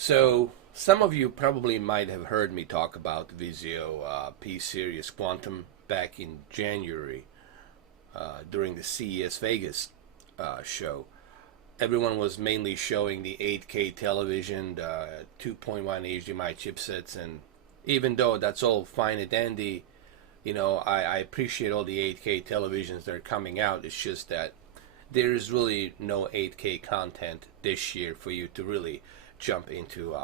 So some of you probably might have heard me talk about Vizio P Series Quantum back in January during the CES Vegas show. Everyone was mainly showing the 8K television, the 2.1 HDMI chipsets, and even though that's all fine and dandy, I appreciate all the 8K televisions that are coming out. It's just that there's really no 8K content this year for you to really jump into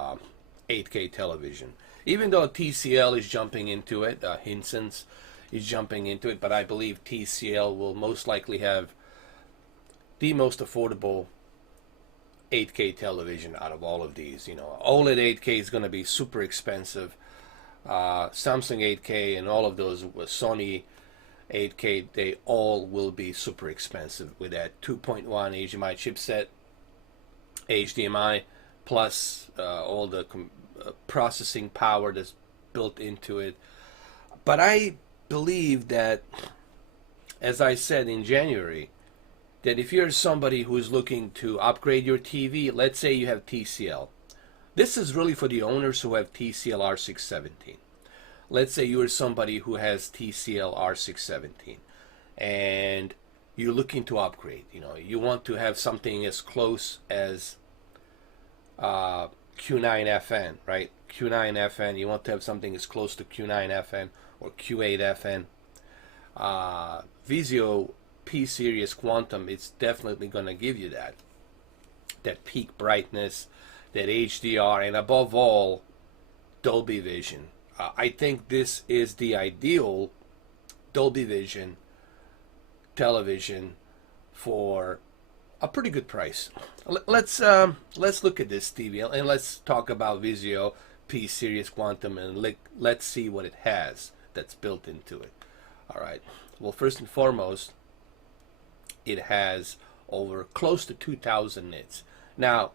8K television. Even though TCL is jumping into it, Hisense is jumping into it, but I believe TCL will most likely have the most affordable 8K television out of all of these. OLED 8K is going to be super expensive. Samsung 8K and all of those, Sony 8K, they all will be super expensive with that 2.1 HDMI chipset, HDMI, plus all the processing power that's built into it. But I believe that, as I said in January, that if you're somebody who's looking to upgrade your TV, let's say you have TCL. This is really for the owners who have TCL R617. Let's say you're somebody who has TCL R617 and you're looking to upgrade. You want to have something as close as Q9FN, right? Q9FN, you want to have something as close to Q9FN or Q8FN. Vizio P Series Quantum, it's definitely going to give you that peak brightness, that HDR, and above all, Dolby Vision. I think this is the ideal Dolby Vision television for a pretty good price. Let's look at this TV and let's talk about Vizio P Series Quantum and let's see what it has that's built into it. All right. Well, first and foremost, it has over close to 2,000 nits. Now,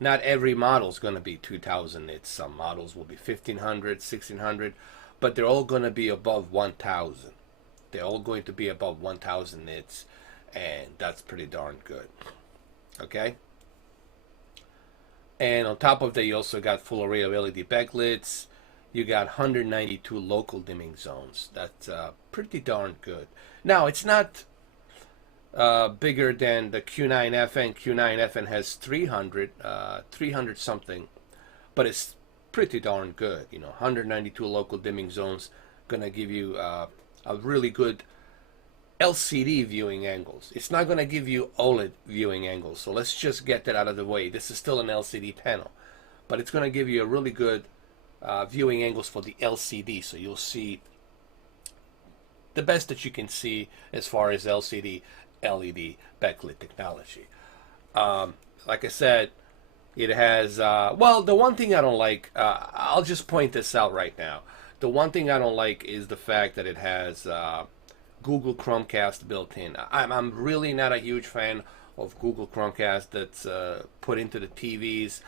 not every model is going to be 2,000 nits. Some models will be 1,500, 1,600, but they're all going to be above 1,000. They're all going to be above 1,000 nits, and that's pretty darn good. Okay? And on top of that, you also got full array of LED backlights. You got 192 local dimming zones. That's pretty darn good. Now, it's not bigger than the Q9FN. Q9FN has 300 something, but it's pretty darn good. 192 local dimming zones, gonna give you a really good LCD viewing angles. It's not gonna give you OLED viewing angles, so let's just get that out of the way. This is still an LCD panel, but it's gonna give you a really good viewing angles for the LCD, so you'll see the best that you can see as far as LCD LED backlit technology. Like I said, it has well, the one thing I don't like, I'll just point this out right now. The one thing I don't like is the fact that it has Google Chromecast built in. I'm really not a huge fan of Google Chromecast that's put into the TVs.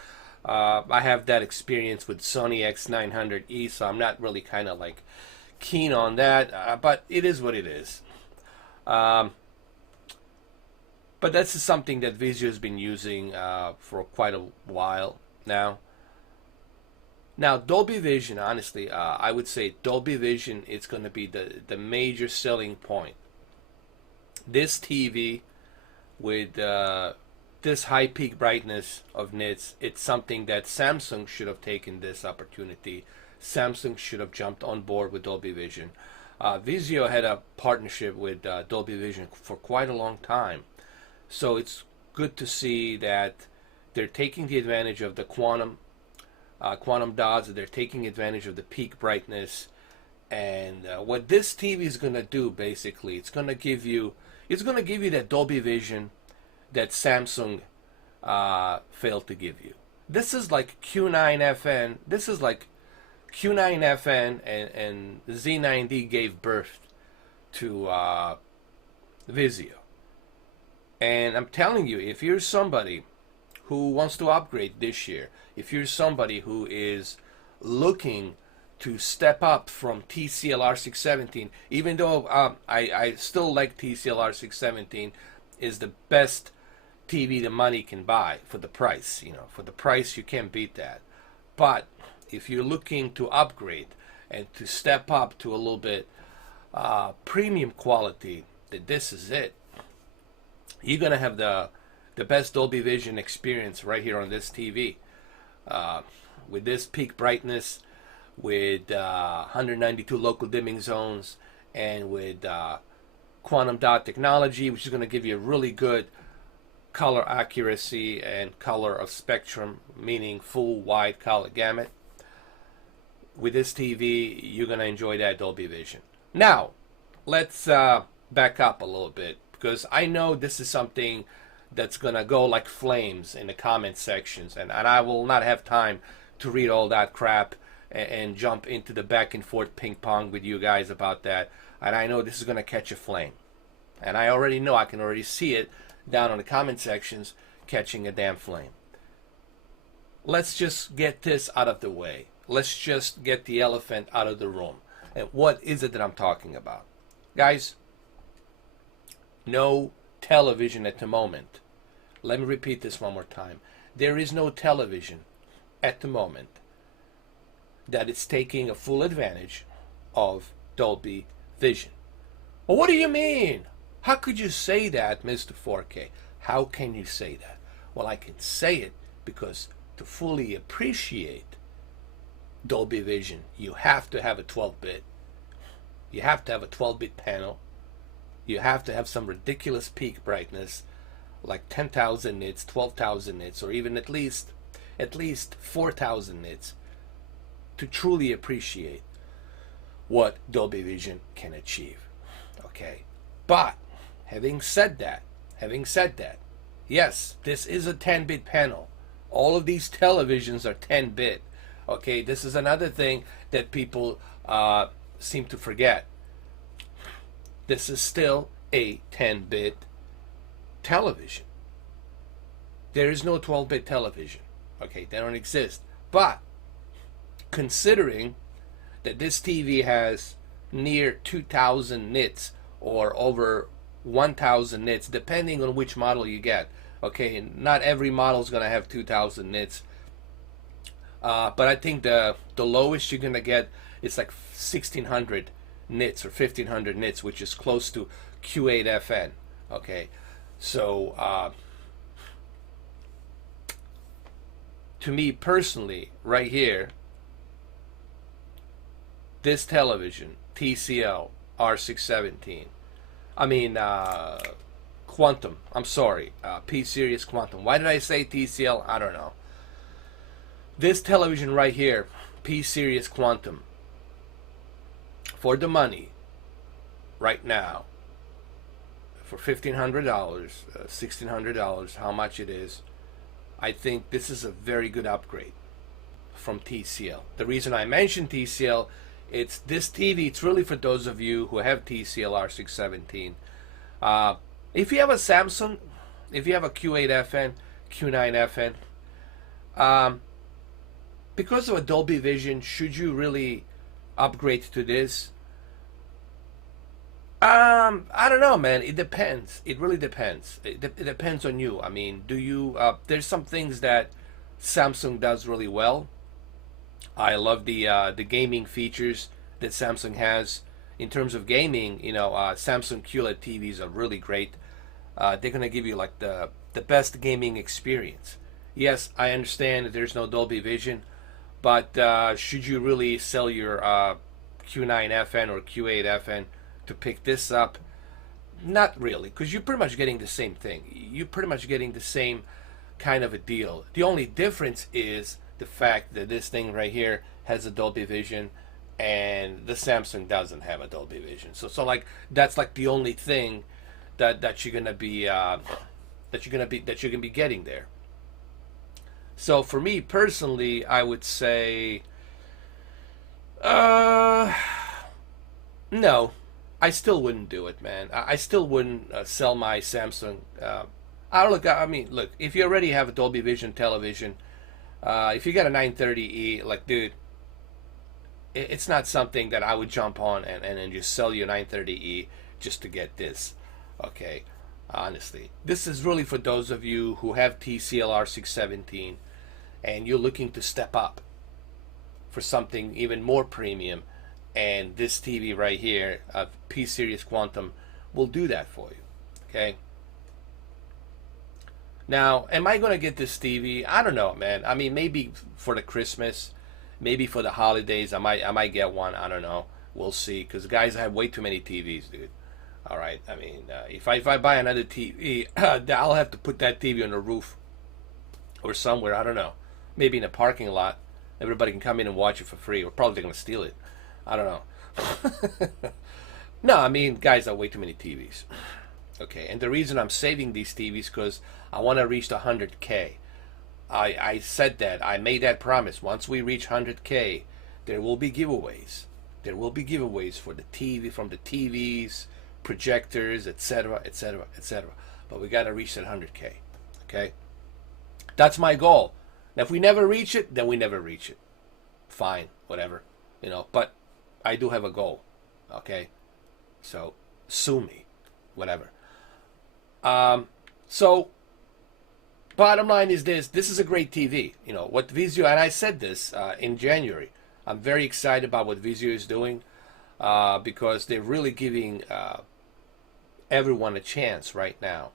I have that experience with Sony X900E, so I'm not really kind of like keen on that, but it is what it is. But that's something that Vizio has been using for quite a while now. Now, Dolby Vision, honestly, I would say Dolby Vision is going to be the major selling point. This TV with this high peak brightness of nits, it's something that Samsung should have taken this opportunity. Samsung should have jumped on board with Dolby Vision. Vizio had a partnership with Dolby Vision for quite a long time. So it's good to see that they're taking the advantage of the quantum dots. They're taking advantage of the peak brightness, and what this TV is going to do, basically, it's going to give you that Dolby Vision that Samsung failed to give you. This is like Q9FN. This is like Q9FN and Z9D gave birth to Vizio. And I'm telling you, if you're somebody who wants to upgrade this year, if you're somebody who is looking to step up from TCL R617, even though I still like TCL R617, is the best TV the money can buy for the price. You know, for the price you can't beat that. But if you're looking to upgrade and to step up to a little bit premium quality, that this is it. You're gonna have the best Dolby Vision experience right here on this TV, with this peak brightness, with 192 local dimming zones, and with quantum dot technology, which is going to give you a really good color accuracy and color of spectrum, meaning full wide color gamut. With this TV, you're going to enjoy that Dolby Vision. Now, let's back up a little bit, because I know this is something that's going to go like flames in the comment sections, and I will not have time to read all that crap and jump into the back and forth ping pong with you guys about that. And I know this is going to catch a flame. And I already know, I can already see it down in the comment sections catching a damn flame. Let's just get this out of the way. Let's just get the elephant out of the room. And what is it that I'm talking about? Guys, no television at the moment. Let me repeat this one more time. There is no television at the moment that is taking a full advantage of Dolby Vision. Well, what do you mean? How could you say that, Mr. 4K? How can you say that? Well, I can say it because to fully appreciate Dolby Vision, you have to have a 12-bit. You have to have a 12-bit panel. You have to have some ridiculous peak brightness, like 10,000 nits, 12,000 nits, or even at least 4,000 nits, to truly appreciate what Dolby Vision can achieve. Okay, but having said that, yes, this is a 10-bit panel. All of these televisions are 10-bit. Okay, this is another thing that people seem to forget. This is still a 10-bit television. There is no 12-bit television. Okay, they don't exist. But considering that this TV has near 2,000 nits or over 1,000 nits, depending on which model you get. Okay, and not every model is going to have 2,000 nits. But I think the lowest you're going to get is like 1,600 nits or 1,500 nits, which is close to Q8FN. Okay, so to me personally, right here, this television, TCL R617, Quantum, I'm sorry, P Series Quantum. Why did I say TCL? I don't know. This television right here, P Series Quantum, for the money, right now, for $1,500, $1,600, how much it is, I think this is a very good upgrade from TCL. The reason I mentioned TCL, it's this TV, it's really for those of you who have TCL R617. If you have a Samsung, if you have a Q8FN, Q9FN, because of a Dolby Vision, should you really upgrade to this? I don't know, man. It depends. It really depends. It depends on you. I mean, do you? There's some things that Samsung does really well. I love the gaming features that Samsung has. In terms of gaming, you know, Samsung QLED TVs are really great. They're gonna give you like the best gaming experience. Yes, I understand that there's no Dolby Vision, but should you really sell your Q9FN or Q8FN to pick this up? Not really, because you're pretty much getting the same thing. You're pretty much getting the same kind of a deal. The only difference is the fact that this thing right here has a Dolby Vision and the Samsung doesn't have a Dolby Vision. So like that's like the only thing that you're gonna be getting there. So for me personally, I would say no. I still wouldn't do it, man. I still wouldn't sell my Samsung. Look, if you already have a Dolby Vision television, if you got a 930E, like, dude, it's not something that I would jump on and just sell you a 930E just to get this. Okay. Honestly, this is really for those of you who have TCL R617 and you're looking to step up for something even more premium, and this TV right here, P Series Quantum, will do that for you. Okay. Now, am I gonna get this TV? I don't know, man. I mean, maybe for the Christmas, maybe for the holidays, I might get one. I don't know. We'll see. Because guys, I have way too many TVs, dude. All right. I mean, if I buy another TV, I'll have to put that TV on the roof or somewhere. I don't know. Maybe in a parking lot. Everybody can come in and watch it for free. Or probably they're gonna steal it. I don't know. No, I mean, guys, I have way too many TVs. Okay, and the reason I'm saving these TVs because I want to reach the 100K. I said that. I made that promise. Once we reach 100K, there will be giveaways. There will be giveaways for the TV, from the TVs, projectors, etc., etc., etc. But we got to reach that 100K. Okay? That's my goal. Now, if we never reach it, then we never reach it. Fine, whatever. You know, but I do have a goal. Okay? So, sue me. Whatever. So, bottom line is this. This is a great TV. You know, what Vizio, and I said this in January. I'm very excited about what Vizio is doing because they're really giving everyone a chance right now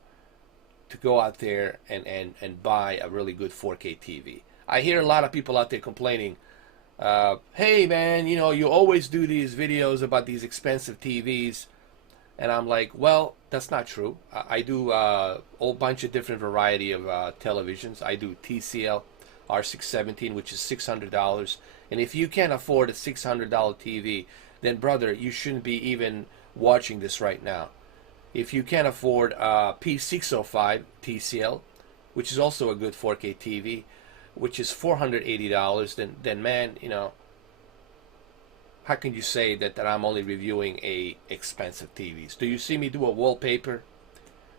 to go out there and buy a really good 4K TV. I hear a lot of people out there complaining, hey man, you know, you always do these videos about these expensive TVs. And I'm like, well, that's not true. I do a whole bunch of different variety of televisions. I do TCL R617, which is $600. And if you can't afford a $600 TV, then brother, you shouldn't be even watching this right now. If you can't afford P605 TCL, which is also a good 4K TV, which is $480, then man, you know, how can you say that I'm only reviewing expensive TVs? Do you see me do a wallpaper?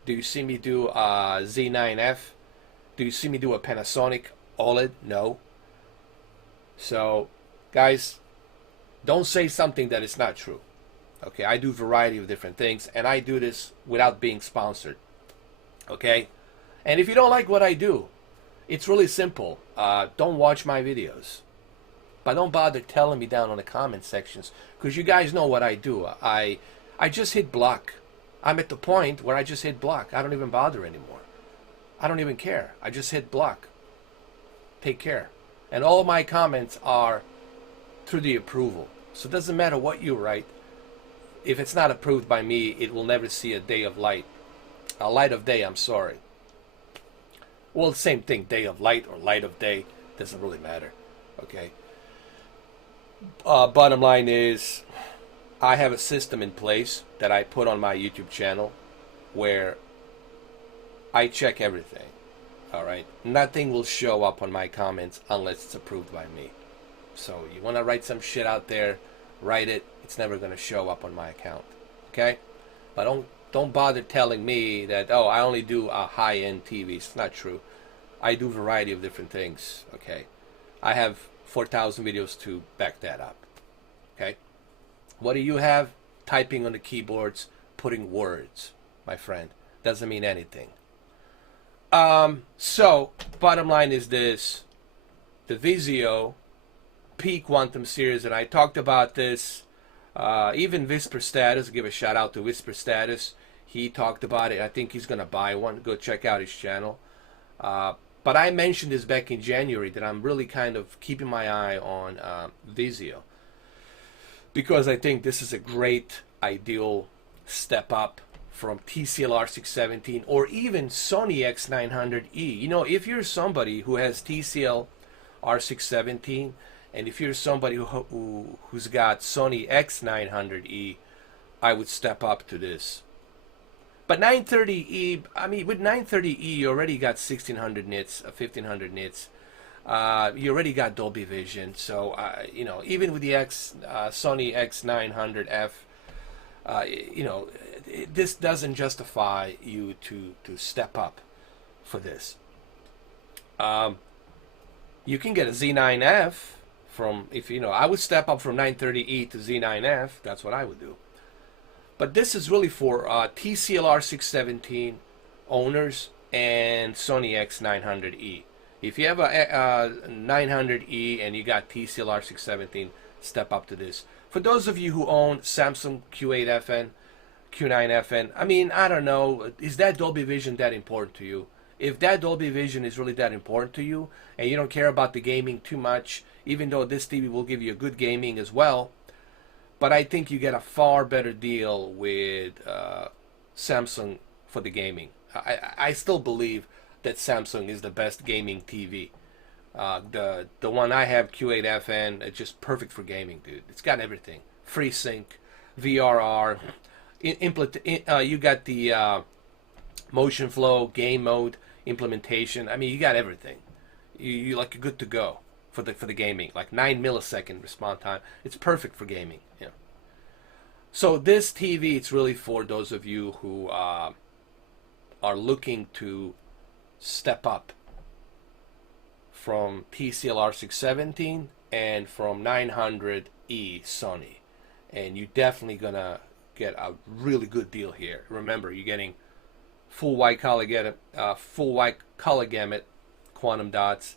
Do you see me do a Z9F? Do you see me do a Panasonic OLED? No. So, guys, don't say something that is not true. Okay, I do a variety of different things, and I do this without being sponsored. Okay? And if you don't like what I do, it's really simple. Don't watch my videos. But don't bother telling me down on the comment sections, because you guys know what I do. I just hit block. I'm at the point where I just hit block. I don't even bother anymore. I don't even care. I just hit block. Take care. And all my comments are through the approval. So it doesn't matter what you write. If it's not approved by me, it will never see a day of light. A light of day, I'm sorry. Well, same thing, day of light or light of day. Doesn't really matter. Okay? Bottom line is, I have a system in place that I put on my YouTube channel where I check everything. All right, nothing will show up on my comments unless it's approved by me. So you want to write some shit out there, write it. It's never going to show up on my account. Okay, but don't bother telling me that, oh, I only do high-end TVs. It's not true. I do a variety of different things. Okay, I have 4,000 videos to back that up. Okay, what do you have? Typing on the keyboards, putting words, my friend. Doesn't mean anything. So bottom line is this: the Vizio P Quantum series, and I talked about this. Even Whisper Status, give a shout out to Whisper Status. He talked about it. I think he's gonna buy one. Go check out his channel. But I mentioned this back in January that I'm really kind of keeping my eye on Vizio, because I think this is a great ideal step up from TCL R617 or even Sony X900E. You know, if you're somebody who has TCL R617 and if you're somebody who's got Sony X900E, I would step up to this. But 930E, I mean, with 930E, you already got 1600 nits, 1500 nits. You already got Dolby Vision. So, you know, even with the Sony X900F, you know, this doesn't justify you to step up for this. You can get a Z9F from, if you know, I would step up from 930E to Z9F. That's what I would do. But this is really for TCL 617 owners and Sony X900E. If you have a 900E and you got TCL 617, step up to this. For those of you who own Samsung Q8FN, Q9FN, I mean, I don't know, is that Dolby Vision that important to you? If that Dolby Vision is really that important to you, and you don't care about the gaming too much, even though this TV will give you a good gaming as well, but I think you get a far better deal with Samsung for the gaming. I still believe that Samsung is the best gaming TV. The one I have, Q8FN, it's just perfect for gaming, dude. It's got everything: FreeSync, VRR. You got the motion flow, game mode implementation. I mean, you got everything. You like good to go for the gaming. Like 9 millisecond response time. It's perfect for gaming. Yeah. So this TV, it's really for those of you who are looking to step up from TCL 617 and from 900E Sony, and you're definitely gonna get a really good deal here. Remember, you're getting full white color gamut quantum dots,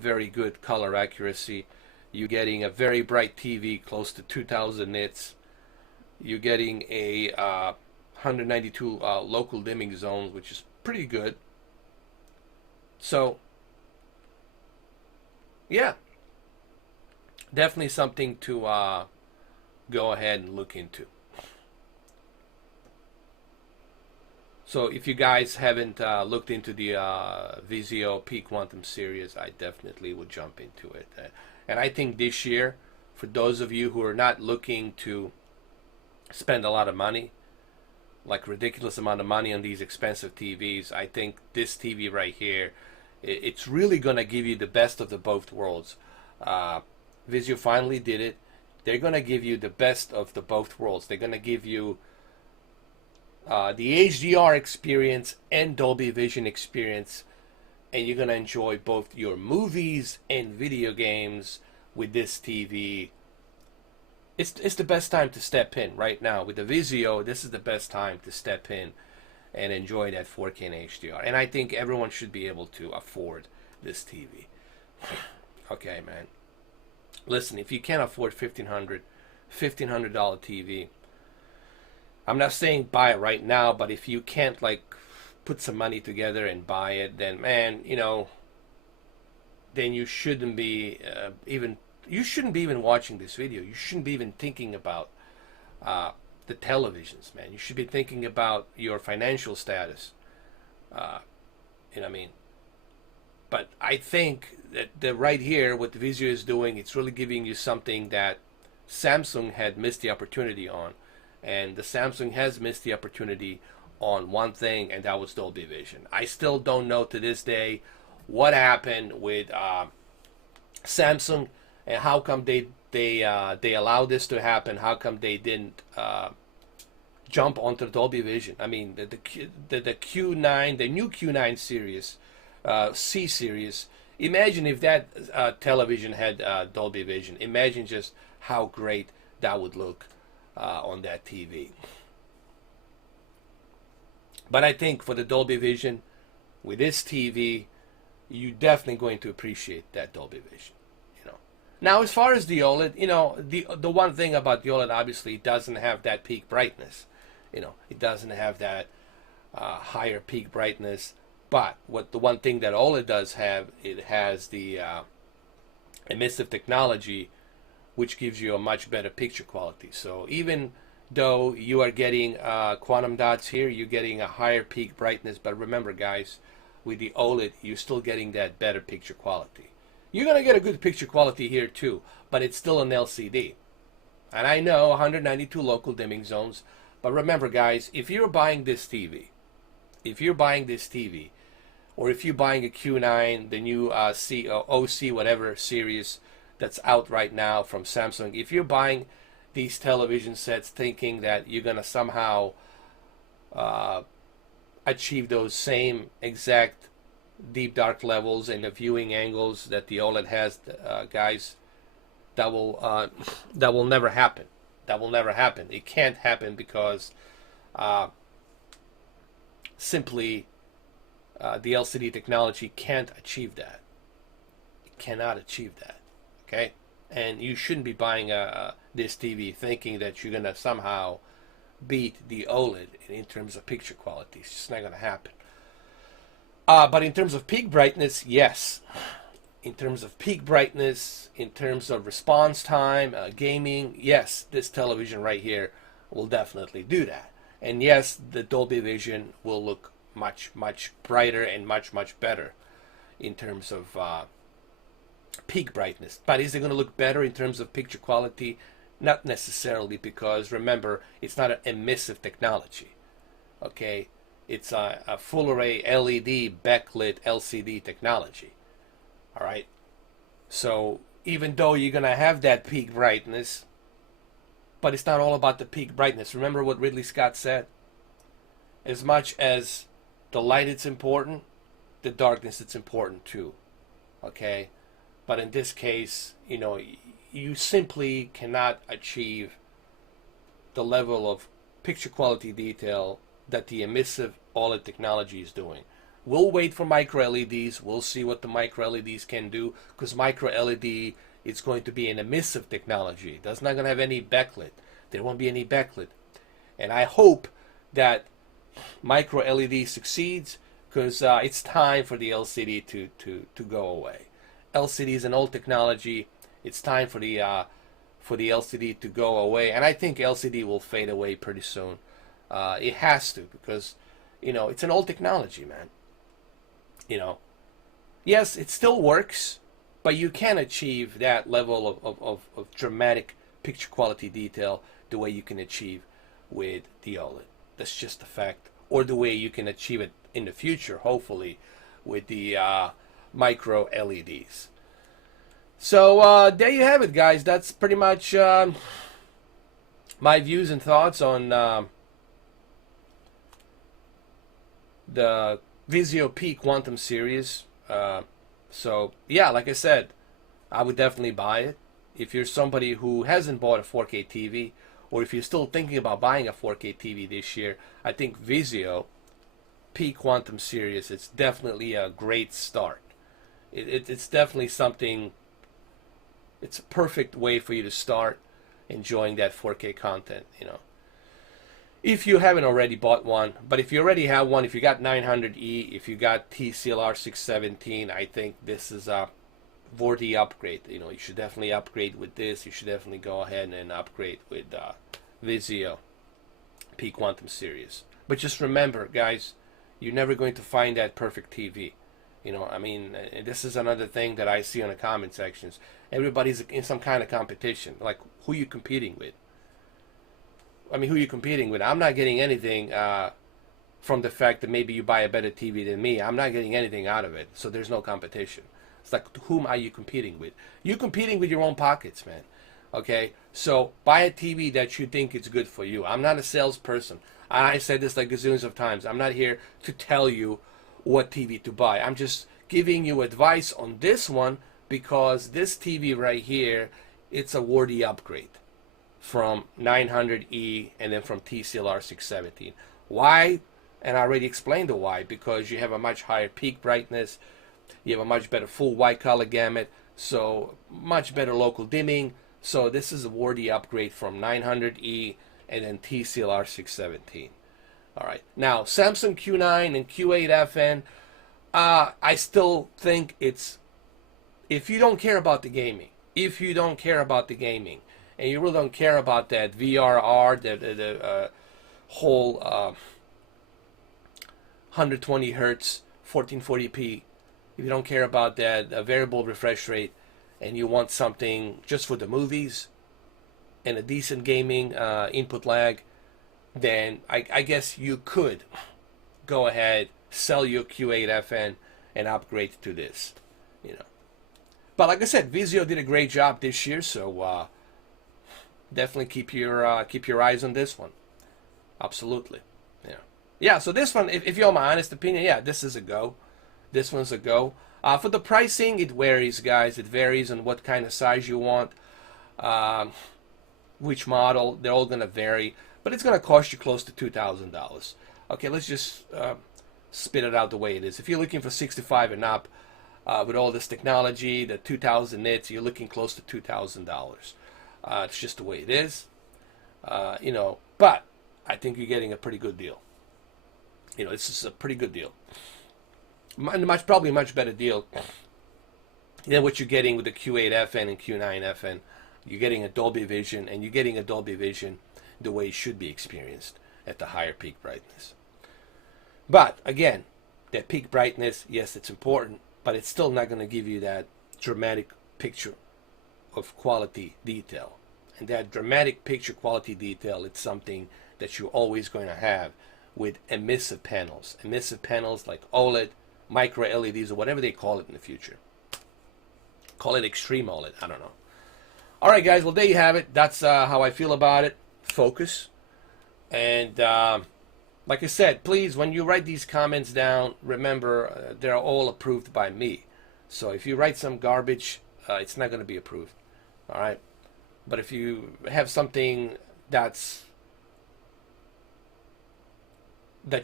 very good color accuracy. You're getting a very bright TV, close to 2000 nits. You're getting a 192 local dimming zones, which is pretty good. So yeah, definitely something to go ahead and look into. So if you guys haven't looked into the Vizio P Quantum series, I definitely would jump into it. And I think this year, for those of you who are not looking to spend a lot of money, like ridiculous amount of money on these expensive TVs, I think this TV right here, it's really going to give you the best of the both worlds. Vizio finally did it. They're going to give you the best of the both worlds. They're going to give you the HDR experience and Dolby Vision experience, and you're going to enjoy both your movies and video games with this TV. It's the best time to step in right now. With the Vizio, this is the best time to step in and enjoy that 4K and HDR. And I think everyone should be able to afford this TV. Okay, man. Listen, if you can't afford $1,500 TV, I'm not saying buy it right now, but if you can't like put some money together and buy it, then man, you know, then you shouldn't be even watching this video. You shouldn't be even thinking about the televisions, man. You should be thinking about your financial status. You know what I mean? But I think that right here, what the Vizio is doing, it's really giving you something that Samsung had missed the opportunity on. And the Samsung has missed the opportunity on one thing, and that was Dolby Vision. I still don't know to this day what happened with Samsung and how come they allowed this to happen. How come they didn't jump onto Dolby Vision? I mean, the Q9, the new Q9 series, C series. Imagine if that television had Dolby Vision. Imagine just how great that would look on that TV. But I think for the Dolby Vision, with this TV, you're definitely going to appreciate that Dolby Vision. You know. Now, as far as the OLED, you know, the one thing about the OLED, obviously, it doesn't have that peak brightness. You know, it doesn't have that higher peak brightness. But the one thing that OLED does have, it has the emissive technology, which gives you a much better picture quality. So even though you are getting quantum dots here, you're getting a higher peak brightness. But remember, guys, with the OLED, you're still getting that better picture quality. You're going to get a good picture quality here too, but it's still an LCD. And I know 192 local dimming zones. But remember, guys, if you're buying this TV, or if you're buying a Q9, the new OC whatever series that's out right now from Samsung, if you're buying these television sets thinking that you're going to somehow achieve those same exact deep dark levels and the viewing angles that the OLED has, guys, that will never happen. That will never happen. It can't happen because uh, simply the LCD technology can't achieve that. It cannot achieve that. Okay, and you shouldn't be buying this TV thinking that you're gonna somehow beat the OLED in terms of picture quality. It's just not gonna happen. But in terms of peak brightness, yes. In terms of peak brightness, in terms of response time, gaming, yes, this television right here will definitely do that. And yes, the Dolby Vision will look much, much brighter and much, much better in terms of peak brightness. But is it going to look better in terms of picture quality? Not necessarily, because remember, it's not an emissive technology. Okay, it's a full array LED backlit LCD technology. All right, so even though you're going to have that peak brightness, but it's not all about the peak brightness. Remember what Ridley Scott said? As much as the light is important, the darkness is important too. Okay, but in this case, you know, you simply cannot achieve the level of picture quality detail that the emissive OLED technology is doing. We'll wait for micro LEDs. We'll see what the micro LEDs can do, because micro LED is going to be an emissive technology. That's not going to have any backlit. There won't be any backlit. And I hope that micro LED succeeds, because it's time for the LCD to go away. LCD is an old technology. It's time for the LCD to go away, and I think LCD will fade away pretty soon. It has to, because you know it's an old technology, man. You know, yes, it still works, but you can't achieve that level of dramatic picture quality detail the way you can achieve with the OLED. That's just a fact. Or the way you can achieve it in the future, hopefully, with the micro LEDs. So there you have it, guys. That's pretty much my views and thoughts on the Vizio P Quantum series. So yeah, like I said, I would definitely buy it. If you're somebody who hasn't bought a 4K TV, or if you're still thinking about buying a 4K TV this year, I think Vizio P Quantum series, it's definitely a great start. It's definitely something. It's a perfect way for you to start enjoying that 4K content, you know. If you haven't already bought one, but if you already have one, if you got 900E, if you got TCL 617, I think this is a worthy upgrade. You know, you should definitely upgrade with this. You should definitely go ahead and upgrade with Vizio P Quantum series. But just remember, guys, you're never going to find that perfect TV. You know, I mean, this is another thing that I see on the comment sections. Everybody's in some kind of competition. Like, who are you competing with? I mean, who are you competing with? I'm not getting anything from the fact that maybe you buy a better TV than me. I'm not getting anything out of it. So there's no competition. It's like, whom are you competing with? You're competing with your own pockets, man. Okay? So buy a TV that you think is good for you. I'm not a salesperson. I said this like gazillions of times. I'm not here to tell you what TV to buy. I'm just giving you advice on this one, because this TV right here, it's a worthy upgrade from 900E and then from TCL 617. Why? And I already explained the why. Because you have a much higher peak brightness, you have a much better full white color gamut, so much better local dimming. So this is a worthy upgrade from 900E and then TCL 617. All right. Now Samsung Q9 and Q8 FN, I still think it's, if you don't care about the gaming, and you really don't care about that VRR, the whole 120 hertz 1440p, if you don't care about that variable refresh rate, and you want something just for the movies and a decent gaming input lag, then I guess you could go ahead, sell your Q8 FN and upgrade to this, you know. But like I said, Vizio did a great job this year, so definitely keep your eyes on this one. Absolutely, yeah, yeah. So this one, if you want my honest opinion, yeah, this is a go. This one's a go. For the pricing, it varies, guys. It varies on what kind of size you want. which model. They're all going to vary, but it's going to cost you close to $2,000. Okay, let's just spit it out the way it is. If you're looking for 65 and up with all this technology, the 2,000 nits, you're looking close to $2,000. It's just the way it is. You know, but I think you're getting a pretty good deal. You know, this is a pretty good deal. Probably a much better deal than what you're getting with the Q8FN and Q9FN. You're getting a Dolby Vision, and you're getting a Dolby Vision the way it should be experienced at the higher peak brightness. But again, that peak brightness, yes, it's important, but it's still not going to give you that dramatic picture of quality detail. And that dramatic picture quality detail, it's something that you're always going to have with emissive panels. Emissive panels like OLED, micro LEDs, or whatever they call it in the future. Call it extreme OLED, I don't know. All right, guys, well, there you have it. That's how I feel about it. Focus. And like I said, please, when you write these comments down, remember they're all approved by me. So if you write some garbage, it's not going to be approved. All right? But if you have something that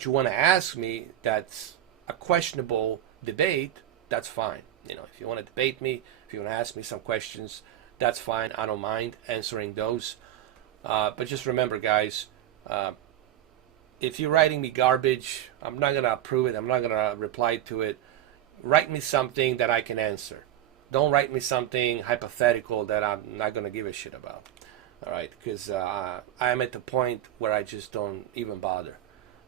you want to ask me that's a questionable debate, that's fine. You know, if you want to debate me, if you want to ask me some questions, that's fine. I don't mind answering those. But just remember, guys, if you're writing me garbage, I'm not going to approve it. I'm not going to reply to it. Write me something that I can answer. Don't write me something hypothetical that I'm not going to give a shit about. All right? Because I'm at the point where I just don't even bother.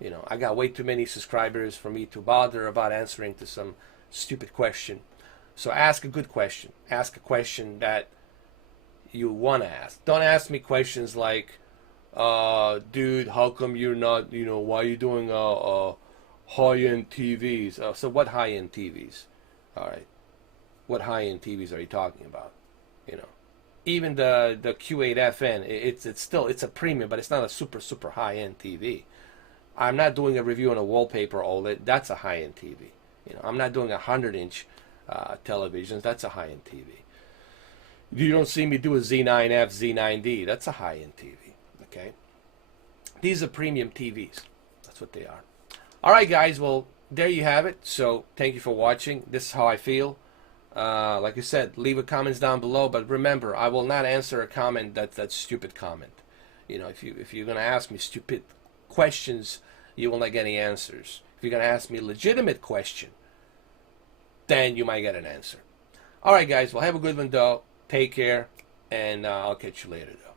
You know, I got way too many subscribers for me to bother about answering to some stupid question. So ask a good question. Ask a question that you want to ask. Don't ask me questions like, dude, how come you're not, you know, why are you doing high-end TVs? So what high-end TVs? All right. What high-end TVs are you talking about? You know, even the Q8FN, it's a premium, but it's not a super high-end TV. I'm not doing a review on a wallpaper OLED. That's a high-end TV. You know, I'm not doing 100-inch televisions. That's a high-end TV. You don't see me do a Z9F, Z9D. That's a high-end TV. Okay, these are premium TVs. That's what they are. All right, guys. Well, there you have it. So thank you for watching. This is how I feel. Like I said, leave a comments down below. But remember, I will not answer a comment that's stupid comment. You know, if you're gonna ask me stupid questions, you will not get any answers. If you're gonna ask me a legitimate question, then you might get an answer. All right, guys. Well, have a good one, though. Take care, and I'll catch you later, though.